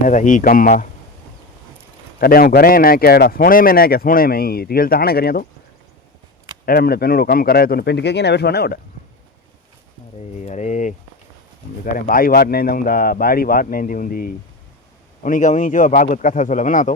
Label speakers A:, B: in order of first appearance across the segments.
A: नहीं तो ही कम आ कॾहिं आऊं घरे न के अहिड़ा सोणे में न के सोणे में ई रियल त हाणे करियां थो अहिड़े मिड़े पेनुड़ो कमु कराए थो पिंड के कीअं वेठो आहे न वटि अरे अरे मुंहिंजे घरे बाई वाट न ईंदा हूंदा ॿाहिरी वाट न ईंदी हूंदी उन खां उअं चयो भागवत कथा सो वञा थो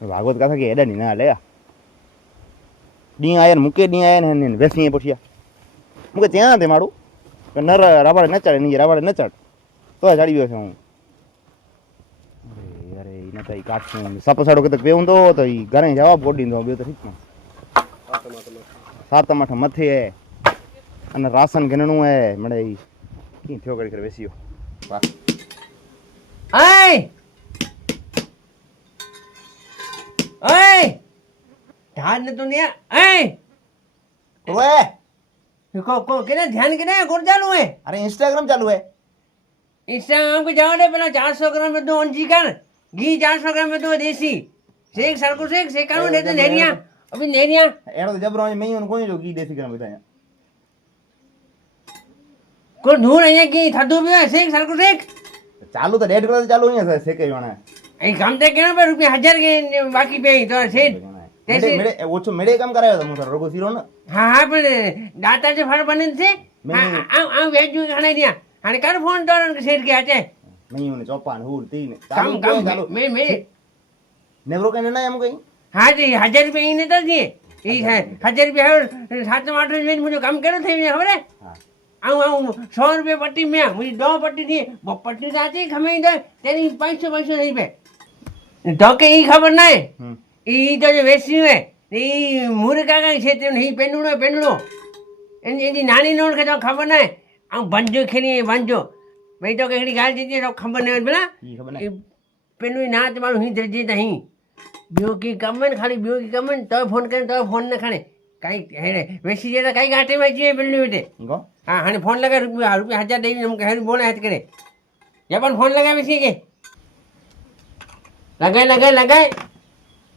A: भागवत कथा खे हेॾा ॾींहं न हले ॾींहं आया आहिनि मूंखे ॾींहं आया आहिनि हिन वेसी पुठियां मूंखे चयां ते माण्हू त न र- रबड़ न चढ़ हिन रबड़ न चढ़ तो चढ़ी वियो छा अरे अरे हिन त ई काठियूं सप सड़ो किथे पियो हूंदो त ई घणे जवाबु कोन ॾींदो ॿियो त ठीकु आहे सात मठ मथे आहे अने राशन गिनणो आहे मिड़े ई कीअं थियो करे करे वेसी वियो वाह
B: ऐ ऐ ध्यान न तो नहीं ऐ
A: ओए
B: को को किने ध्यान किने गुर चालू है
A: अरे इंस्टाग्राम चालू है
B: इंस्टाग्राम को जाओ दे पहला चार सौ ग्राम में दो अंजी कर घी चार सौ ग्राम में दो देसी सेक सरको सेक सेकानो दे तो नेरिया अभी नेरिया
A: अहिड़ो त जबरो में ई कोई जो की देसी करे ॿुधायां
B: को दूर है की थदू भी है सेक सरको सेक
A: ચાલુ તો ડેઢ કલાક ચાલુ અહીંયા શેકે જોણે
B: ए काम ते केनो पे रुपया हजार के बाकी पे तो सेठ
A: મેડે મેડે ઓછો મેડે કામ કરાયો તો હું તારો રોગો સીરો ને
B: हाँ हाँ पर दाता से फड़ बने थे
A: मैं-
B: आ आ वेजू खाने दिया हाने कर फोन तो सेठ के आते
A: નહીં મને ચોપાન હું તી ને
B: કામ
A: કામ
B: મે મે
A: નેવરો કને ના એમ કઈ
B: હા જી હજાર રૂપિયા ઈને તો જી ઈ હે હજાર રૂપિયા સાતમ આઠમ
A: મેં
B: મુજો કામ કરે થઈ ને હવે આવું આવું સો રૂપિયા પટ્ટી મેં મુજી દો પટ્ટી થી પટ્ટી સાચી ખમે દે તેની પાંચસો પાંચસો રહી પે તો કે ઈ ખબર
A: નહીં
B: ઈ તો જે વેસ્યું હે ઈ મુરકાકા છે તે નહીં પેંડુડો પેંડુડો એની એની નાની નોડ કે તો ખબર નહીં આમ બંજો ખેલી બંજો ભાઈ તો કઈ ગાલ દીધી તો ખબર નહીં હોય પેલા
A: ઈ ખબર
B: એ
A: નહીં
B: પેલું ના તમારું અહીં ધરજી નહીં બ્યો કી કમે ને ખાલી બ્યો કી કમે ને તો ફોન કરે તો ફોન ન ખાણે કાંઈ હેડે વેસી જાય તો કાંઈ ગાંઠે માં જઈએ પેલું બેટે
A: ગો
B: હા હાને ફોન લગાવે રૂપિયા રૂપિયા હજાર દઈ અમુક હેડ બોલે હાથ કરે યા પણ ફોન લગાવે છે કે લગાય લગાય લગાય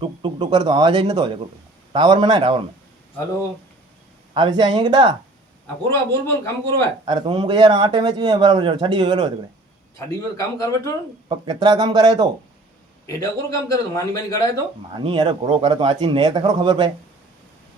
A: ટુક ટુક ટુક કરે તો અવાજ જ નતો આવે ટાવરમાં ના ટાવરમાં
C: હલો
A: આવે છે અહીંયા કેડા
C: આ કરવા બોલ બોલ કામ કરવા
A: અરે તું મુકે યાર આટે મેચ બરાબર છડી વેલો હતો
C: છડી વેલ કામ કરવા ને?
A: પણ કેટલા કામ કરે તો?
C: એડા કરો કામ કરે તો? માની માની ગળાય તો?
A: માની અરે કરો કરે તો આચી ને તો ખરો ખબર પે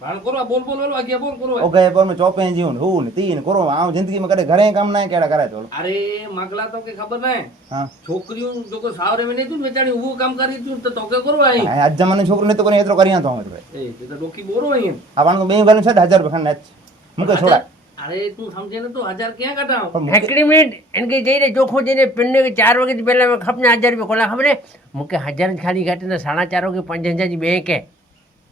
C: ભાણ કરવા બોલ બોલ બોલ આગિયા બોલ કરવા.
A: ઓકે પર મે ચોપે જીવ ને હું ને તીન કરો આમ જિંદગી માં કરે ઘરે કામ ના કેડા કરે તો.
C: અરે માગલા તો કે ખબર ના
A: હા.
C: છોકરીઓ જો કો સાવરે મે નહીં તું બેચાડી ઊભું કામ કરી તું તો તોકે કરવા અહીં?
A: આજ જમાને છોકરો ને તો કોઈ એતરો કરી તો અમે તો
C: એ તો ડોકી બોરો અહીં.
A: આ ભાણ તો બે છે હજાર રૂપિયા ખાને મુકે છોડા.
C: અરે તું સમજે ને તો હજાર ક્યાં
A: મુકે-
B: હેકડી મિનિટ એને કઈ જઈને ચોખ્ખો જઈને પેનને કે ચાર વાગે પહેલા ખપને હજાર રૂપિયા કોલા ખબર મૂકે હજાર ખાલી ઘટે ને સાડા ચાર વાગે પાંચ હજાર બે કે.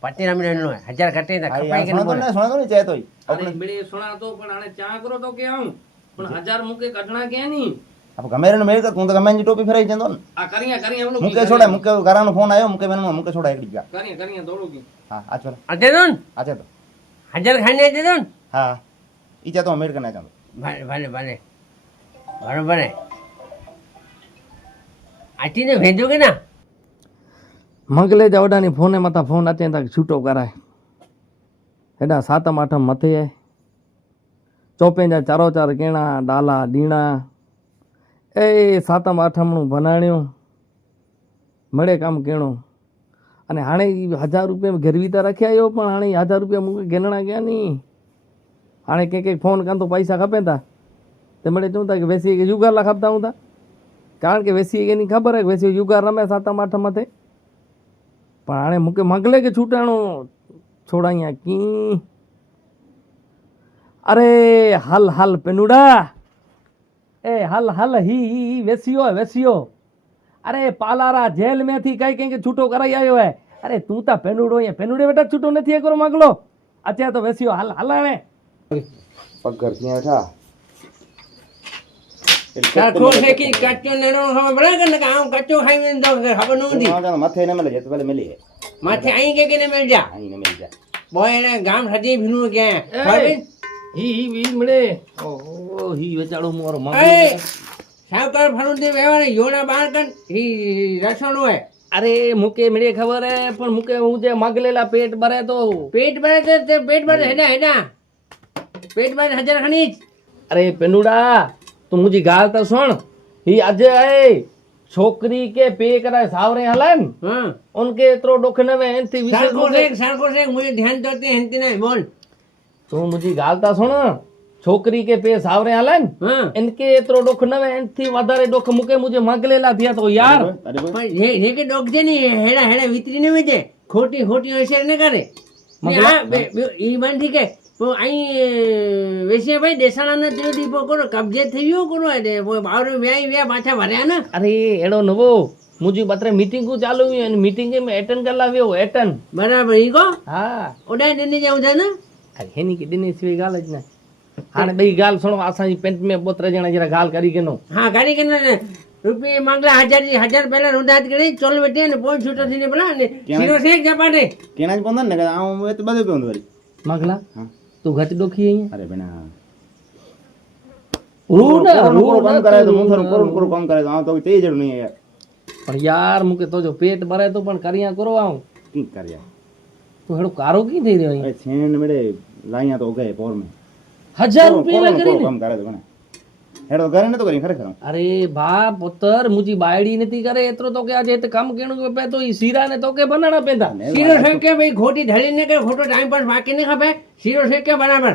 B: પતિ રામી નો હજાર ઘટે ને ખપાય કે ન
A: સોના તો ને સોના તો ને
C: અરે બેડે સોના તો પણ આને ચા કરો તો કે આવું? પણ હજાર મૂકે કઢણા ક્યાં નહીં
A: આપણે ગમે એને મેળ કર તું તો ગમે એની ટોપી ફેરાઈ જતો ને.
C: આ કરીયા કરીયા એમ
A: મુકે છોડા મુકે ઘરાનો ફોન આવ્યો મુકે મેં મુકે છોડા એકડી ગયા
C: કરીયા કરીયા દોડો કે.
A: હા આ છોડા
B: અતે દો ને.
A: આ છે તો.
B: હજાર ખાઈને અતે દો ને.
A: હા. ઈજા તો અમેરિકન આય તમે
B: ભલે ભલે બરોબર આટીને ભેજો કે ના?
D: મંગલે જાવડાની ફોને માતા ફોન આતે તક છૂટો કરાય. એના સાતમ આઠમ મથે. ચોપેંજા ચારો ચાર કેણા ડાલા ડીણા. એ સાતમ આઠમનું ભનાણ્યું. મળે કામ કેણું. અને હાણે હજાર રૂપિયા ઘેરવીતા રાખ્યા આવ્યો પણ હાણે હજાર રૂપિયા મૂકે ગેનણા ગયા નહીં. હાણે કંઈક ફોન કાં તો પૈસા ખપે તા? તે મળે શું થાય કે વેસી કે યુગાર લા ખપતા હું તા? કારણ કે વેસી એની ખબર હે વેસી યુગાર રમે સાતમ, આઠમ મથે પણ હાણે મૂકે મંગલે કે છૂટાણું? છોડાઅહીંયા કી અરે, હાલ હાલ, પેનુડા. એ, હાલ હાલ, હી હી વેસીયો વેસીયો. અરે, પાલારા જેલ મેથી કઈ કઈ છૂટો કરાઈ આવ્યો હે. અરે, તું તા પેનુડો અહીંયા. પેનુડે બેટા છૂટો નથી એ કરો માગલો. અત્યારે તો વેસીયો હાલ હાલાણે
A: પગર ક્યાં થા.
B: કાચો શેકી કાચો નેનો ખબર પડે કે આમ કચ્ચો ખાઈને તો ખબર ન હતી.
A: મથે ને મળે જતો પેલે મિલી
B: માથે અહીં કે કે ને મેળ જા?
A: અહીં ને મિલી જા.
B: બોય એને ગામ સજી ભીનું કે.
D: હી હી વી મળે. ઓહો હી વેચાડો મોરો
B: એ સાવકાર ફરું દે વ્યવહાર યોના બાર કર. ઈ રસોડું હે
D: અરે મુકે મળે ખબર હે પણ મુકે હું જે માગલેલા પેટ ભરે તો.
B: પેટ ભરે તે તે પેટ ભરે હેડા હેડા. પેટ બાર હજાર ખણી
D: અરે પેનુડા તું મુજી ગાલ તો સુણ ही अजय है छोकरी के पे कराए सावरे
B: हलन
D: उनके इतरो दुख न वे एंती विशेष
B: को
D: से
B: सर को से मुझे ध्यान देते एंती नहीं बोल
D: तू
B: मुझे
D: गालता सुन छोकरी के पे सावरे हलन इनके इतरो दुख न वे एंती वधारे
A: दुख मुके
B: मुझे मांगलेला दिया तो यार अरे ये ये के दुख जे नहीं हेड़ा हेड़ा वितरी ने मुझे खोटी खोटी होशियार न करे ઈ બંધી કે તો અહીં વેસીભાઈ દેસાણાને તે દીપો કરો કબજે થઈ ગયો કરો એટલે બાવરે વ્યાય વ્યા પાછા ભર્યા ને?
D: અરે એડો નવો મુજી બત્રે મીટિંગ ચાલુ હોય અને મીટિંગ મેં એટેન્ડ કરી લાવ્યો એટેન્ડ
B: બરાબર ઈ કો?
D: હા.
B: ઓડાય દેને જાઉં છે ને?
D: અરે હેની કે દિને સિવાય ગાલ જ ના. હાને બઈ ગાલ સણો આસાની પેન્ટ મે બોત્ર જણા જરા ગાલ કરી કે નો
B: હા કરી કે ને રૂપિયા માંગલા હજાર હજાર પહેલા રૂંધાત કરી ચોલ બેટી અને પોઈન્ટ છૂટો થઈને પેલા ને શીરો શેક જપાટે
A: કેણા જ બંધન ને આમ એ તો બધું પેંદ વળી હા.
D: તું ઘટ ડોખી અહીંયા?
A: અરે બેના
D: રૂ ને રૂ
A: કામ કરે તો હું થોડું કોરું કોરું કામ કરે તો? આ તો તે જડું નહીં યાર
D: પણ યાર મુકે તો જો પેટ ભરે તો પણ કરિયા કરો આવું
A: કી કર્યા?
D: તું હેડો કારો કી થઈ રહ્યો અહીંયા?
A: છેન મેડે લાઈયા તો ગયે પોર में
D: હજાર રૂપિયા
A: કોરું
D: કરીને
A: કામ કરે તો કોને? હેડો ઘરે નતો કરી ખરેખર.
D: અરે બા પુત્ર મુજી બાયડી નથી કરે એતરો તો કે આજે તે કામ કેણું કે પે તો ઈ સીરા ને તો કે બનાના પેંદા
B: શીરો શેક કે ભાઈ ખોટી ઢળી ને કે ખોટો ટાઈમ પાસ બાકી ને ખબે શીરો શેક કે બરાબર.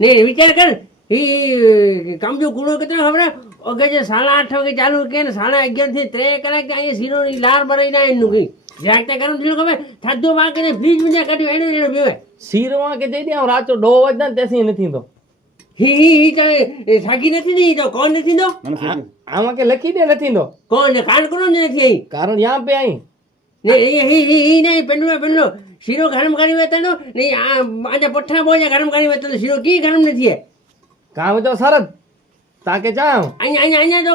B: ને વિચાર કર ઈ કામજો કુણો કેટલો ખબર? ઓકે જે સાડા આઠ વાગે ચાલુ કે ને સાડા અગિયારથી ત્રણ કલાક અહીંયા શીરો ની લાર ભરાઈ ના એનું કઈ. જાગતા કરું થયું ખબર? થાદો બાકી ને ફ્રીજમાં કાઢ્યું એને રેડો પીવે.
D: સીરવા કે દઈ દે રાતો ડો વજના ને નથી તો
B: સાગી નથી તો કોણ નથી
A: મને શું
D: આમાં કે લખી દે નથી તો.
B: કોણ કાન કોણ ને નથી અહીં?
D: કારણ યાં પે આઈ.
B: ને એ હી હી હી નહીં પેલું પેલું શીરો ગરમ કરી વેતાનો ને આ આજે પઠ્ઠા બોજા ગરમ કરી વેતાનો શીરો કી ગરમ નથી
D: કામ તો સરસ તાકે જાવ
B: અહીંયા અહીંયા અહીંયા તો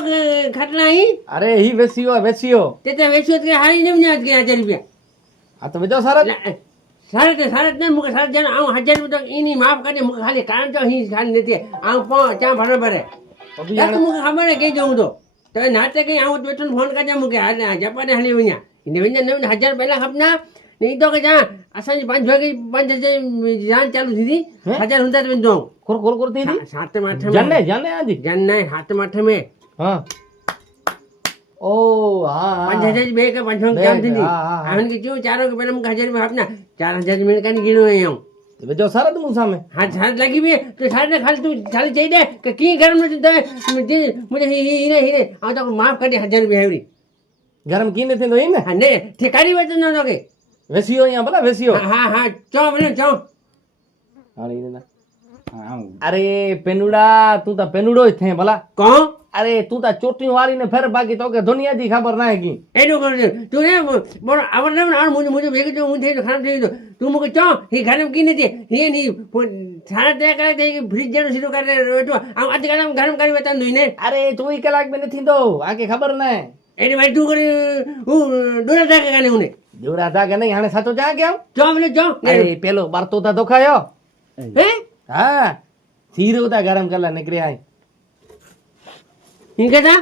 B: ખાટલા અહીં?
D: અરે હી વેસીઓ વેસીઓ
B: તે તે વેચ્યું કે હારી ને જ કે હજાર રૂપિયા.
D: આ તો વેચો સરસ
B: લા, સારત ને સારત ને મુકે સારત જણ આવું હજાર રૂપિયા એની માફ કરી મૂકે ખાલી કારણ તો અહીં ખાલી નથી. આવું પણ ત્યાં બરાબર મૂકે ખબર કઈ જવું તો. તો નાતે કઈ આવું બેઠો ફોન કરજે મૂકે. જપાને હાલી વિ냐 એને વિ냐 નવીન હજાર પહેલા ખપના નહીં તો કે જા અસાંજી પાંચ વાગે પાંચ હજાર જાન ચાલુ
D: દીધી?
B: હજાર હું? તો જો
D: ખોર ખોર કોર થઈ દી
B: જાન આઠ
D: જાન જાને આજી?
B: જાન નહીં હાથ માથે મેં
D: હા. ઓ હા હા.
B: હજાર બે કે પાંચ
D: બે,
B: કામ થઈ
D: હા, હા, હા.
B: આવન કે કેવું ચારો કે પેલા મુકે હજાર રૂપિયા આપના ચાર હજાર મિનિટ કાની ગીણો અહીંયા આવું
D: વેચો સરસ હું સામે.
B: હાથ હાથ લાગી બે. તો સારે ને ખાલી તું ખાલી જઈ દે કે કી ગરમ નથી તમે જે હી હી હીરે હીરે આ તો માફ કરી હજાર રૂપિયા આવડી.
D: ગરમ કી નથી તો ઈ ને?
B: હા ને ઠેકારી વાત ન તો
D: વેસીઓ અહીંયા ભલા વેસીઓ.
B: હા હા હા ચો મને ચો.
D: હા ઈ ને.
A: હા આવું
D: અરે પેનુડા તું તો પેનુડો જ થે ભલા.
B: કો
D: અરે તું તો ચોટી વાળીને ફેર બાકી તો કે દુનિયાથી ખબર ના કી
B: એનું કરું છું. તું એ બોલો આવડ ને આ મુજબ મુજબ એક જો હું થઈ તો ખરાબ થઈ ગયો તું મૂકે ચો હી ગરમ કી નથી? હે ની સાડા કલાક થઈ ગઈ ફ્રીજ જેનું સીધું કરે બેઠો આમ આજે કાલે ગરમ કરી બેતા ને?
D: અરે ચોવીસ કલાક બે નથી તો આ કે ખબર ને?
B: એની ભાઈ તું કરી હું દોરા થાકે કાને હું
D: દેવડા થા કે નહીં હાણે સાચો જા ગયો
B: ચો મને ચો.
D: અરે પેલો બારતો તા ધોખાયો.
B: હે?
D: હા થીરો તા ગરમ કરલા નીકળ્યા
B: તા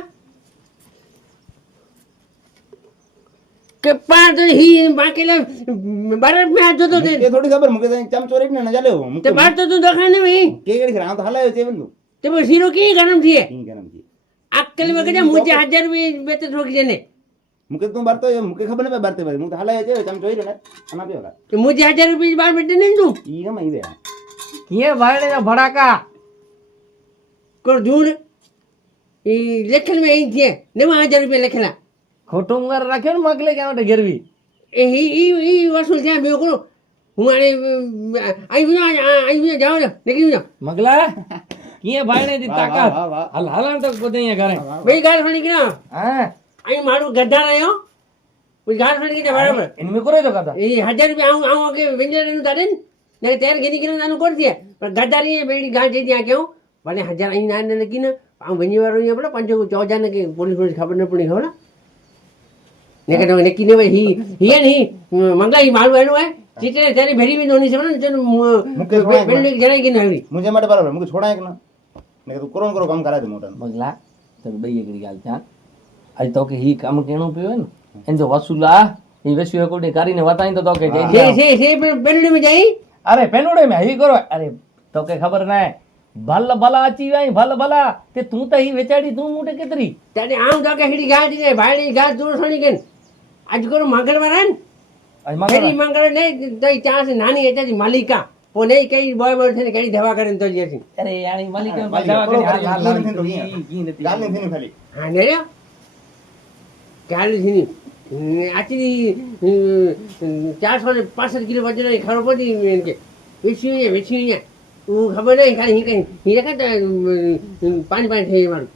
B: કે પાર તો હી બાકેલા બરફ મે જોતો તે.
A: એ થોડી ખબર તો ચમચો રેટ ને ન મુકે
B: તે બાર તો તું દોખાને ને ભાઈ
A: કે ગડી આ તો હલાયો છે બંદુ
B: તે પછી શીરો કી ગરમ થઈએ
A: કી ગરમ છે
B: અક્કલમાં કજા મુજે હજાર બે તો ઠોકી જને
A: મુકે તું બારતો મુકે ખબર ને બારતે બાર. મુકે હલાયો છે ચમચો ઈ ને આના પીવા
B: તો મુજે હજાર રૂપિયા બાર તું.
A: ઈ ગમે દે
D: ના ભડાકા?
B: કર લેખલમાં અહીં થયે નેવા હજાર રૂપિયા લખેલા.
D: ખોટું મુગાર રાખ્યો ને મગલે ક્યાં માટે ગેરવી
B: એ ઈ ઈ ઈ વસૂલ થયા બે કરું હું આને અહીં અહીં જાઓ ને નીકળી ગયો
D: મગલા કિયે ભાઈને દી તાકાત?
A: હાલ
D: હાલ હાલાન તો પોતે અહીંયા ઘરે.
B: ભાઈ ઘર ફણી ગયો
D: હા.
B: અહીં મારું ગધા રહ્યો કોઈ ઘર ફણી ગયા બરાબર.
D: એનમી કરો તો કદા
B: એ હજાર રૂપિયા આવું આવું કે વેંજરનું તારે ને? ને ત્યારે ગીની ગીની નાનું કરી દે પણ ગદ્દારી બેડી ગાંઠ જઈ ત્યાં કેવું ભલે હજાર અહીં ના નક્કી આમ વેંજી વાળો અહીંયા પેલા પાંચસો ચોજા ને કે પોલીસ પોલીસ ખબર ન પડી ખબર? ને કે તમે નક્કી ને ભાઈ હી હી ને હી? મંગા હી મારું એનું હે? ચીટરે તારી ભેરી બી નોની છે ને તેનું
A: ભાઈ,
B: પેલું જણાય કે આવી?
A: મુજે માટે બરાબર મુકે છોડાય કે ના? ને તું કરો કરો કામ કરાય તો મોટા
D: મંગલા તો બે એકડી ગાલ ચા આજ તો કે હી કામ કેણો પીવે ને. એન જો વસુલા એ વેસુ એકોડી કરીને વાતાઈ તો તો કે જઈ
B: છે છે પેલું માં જાય?
D: અરે પેનુડે મે હી કરો. અરે તો કે ખબર ના ભલ ભલા અચી વાય ભલ ભલા. તે તું તો હી વેચાડી તું મોટે કેતરી?
B: તને આમ તો કે હીડી ગાજ ને ભાઈની ગાજ દૂર સણી કે આજ કરો મંગળવાર હે ને?
D: આજ
B: ફેરી
D: મંગળ
B: મંગળ નહીં તો ત્યાં છે નાની એટાજી માલિકા. ઓ નહીં કઈ બોય બોય થઈને કઈ દેવા કરે તો જશે
D: અરે યાણી માલિક
A: અરે,
D: પાસે
A: માલિક,
D: દવા કરી. ઈ નથી.
A: ખાલી.
B: હા ને રે ચાલુ છે ની આચી ચારસો ને પાસઠ કિલો વજન ખરો પડી એમ કે. વેચ્યું અહીંયા વેચ્યું અહીંયા હું ખબર નહીં ખાલી હીરા કરતા પાંચ પાંચ થઈ મારું.